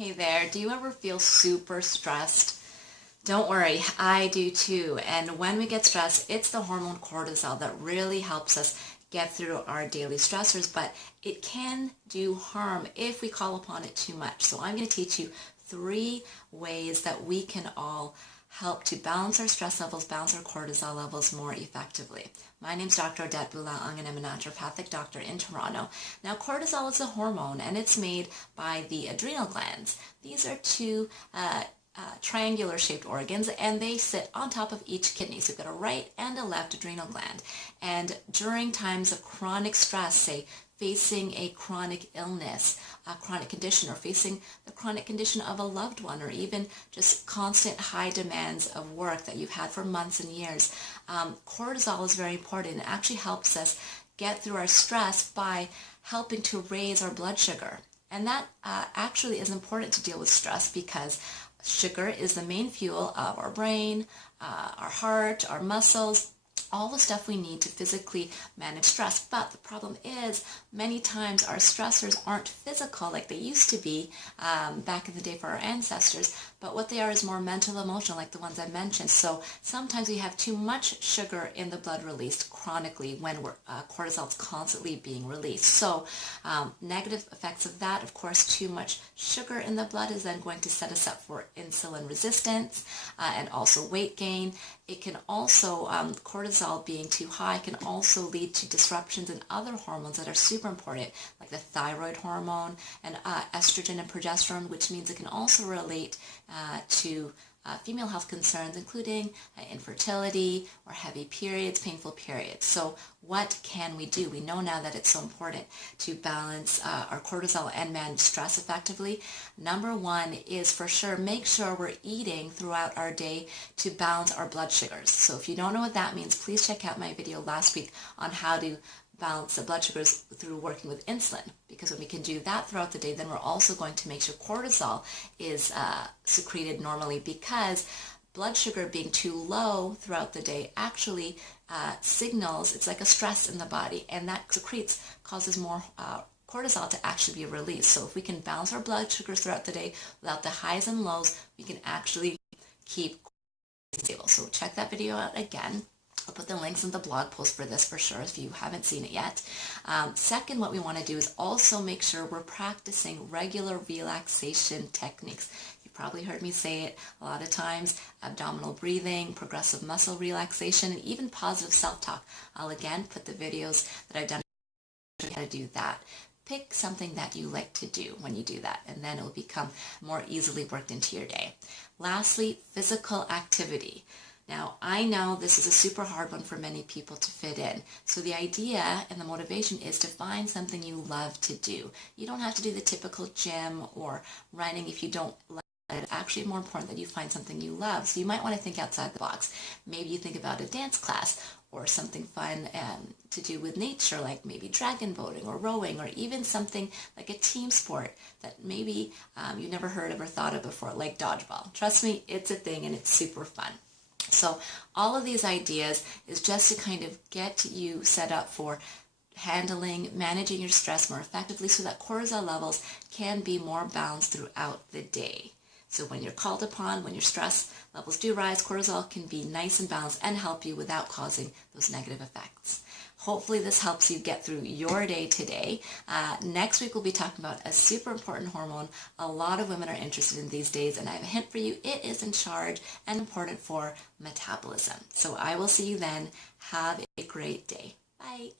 Hey there, do you ever feel super stressed? Don't worry, I do too. And when we get stressed, it's the hormone cortisol that really helps us get through our daily stressors, but it can do harm if we call upon it too much. So I'm going to teach you 3 ways that we can all help to balance our stress levels, balance our cortisol levels more effectively. My name's Dr. Odette Boulang, and I'm a naturopathic doctor in Toronto. Now, cortisol is a hormone, and it's made by the adrenal glands. These are two triangular shaped organs, and they sit on top of each kidney. So you've got a right and a left adrenal gland. And during times of chronic stress, say facing a chronic illness, a chronic condition, or facing the chronic condition of a loved one, or even just constant high demands of work that you've had for months and years, cortisol is very important. It actually helps us get through our stress by helping to raise our blood sugar. And that actually is important to deal with stress because sugar is the main fuel of our brain, our heart, our muscles, all the stuff we need to physically manage stress. But the problem is many times our stressors aren't physical like they used to be back in the day for our ancestors, but what they are is more mental, emotional, like the ones I mentioned. So sometimes we have too much sugar in the blood released chronically when cortisol is constantly being released. So negative effects of that, of course, too much sugar in the blood is then going to set us up for insulin resistance and also weight gain. It can also, cortisol being too high can also lead to disruptions in other hormones that are super important, like the thyroid hormone and estrogen and progesterone, which means it can also relate to female health concerns, including infertility or heavy periods, painful periods. So what can we do? We know now that it's so important to balance our cortisol and manage stress effectively. Number one is for sure, make sure we're eating throughout our day to balance our blood sugars. So if you don't know what that means, please check out my video last week on how to balance the blood sugars through working with insulin, because when we can do that throughout the day, then we're also going to make sure cortisol is secreted normally, because blood sugar being too low throughout the day actually signals it's like a stress in the body, and that causes more cortisol to actually be released. So if we can balance our blood sugars throughout the day without the highs and lows, we can actually keep stable. So check that video out again. I'll put the links in the blog post for this for sure if you haven't seen it yet. Second, what we want to do is also make sure we're practicing regular relaxation techniques. You probably heard me say it a lot of times: abdominal breathing, progressive muscle relaxation, and even positive self-talk. I'll again put the videos that I've done how to do that. Pick something that you like to do when you do that, and then it will become more easily worked into your day. Lastly, physical activity. Now, I know this is a super hard one for many people to fit in. So the idea and the motivation is to find something you love to do. You don't have to do the typical gym or running if you don't like it. It's actually more important that you find something you love. So you might want to think outside the box. Maybe you think about a dance class or something fun to do with nature, like maybe dragon boating or rowing, or even something like a team sport that maybe you never heard of or thought of before, like dodgeball. Trust me, it's a thing and it's super fun. So all of these ideas is just to kind of get you set up for managing your stress more effectively so that cortisol levels can be more balanced throughout the day. So when you're called upon, when your stress levels do rise, cortisol can be nice and balanced and help you without causing those negative effects. Hopefully this helps you get through your day today. Next week we'll be talking about a super important hormone a lot of women are interested in these days, and I have a hint for you. It is in charge and important for metabolism. So I will see you then. Have a great day. Bye.